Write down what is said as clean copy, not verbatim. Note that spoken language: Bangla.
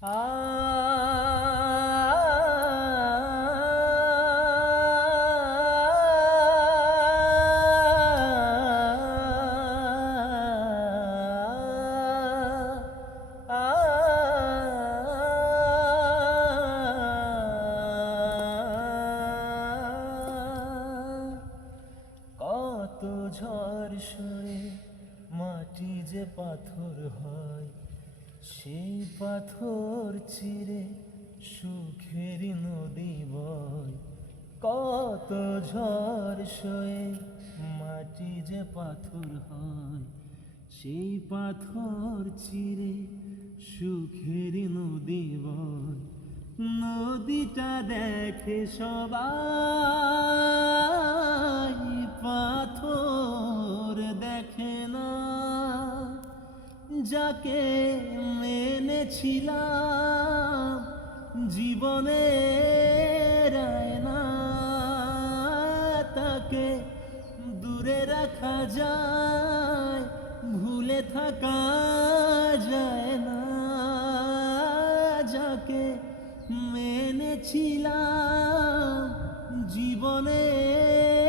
আ কত ঝড় সয়ে মাটি যে পাথর হয়, সেই পাথর চিরে সুখের নদী বয়। কত ঝড় সয়ে মাটি যে পাথর হয়, সেই পাথর চিরে সুখের নদী বয়। নদীটা দেখে সবাই, পাথর দেখে না। যাকে মেনেছিলাম জীবনের আয়না, তাকে দূরে রাখা যায়, ভুলে থাকা যায় না। যাকে মেনেছিলাম জীবনের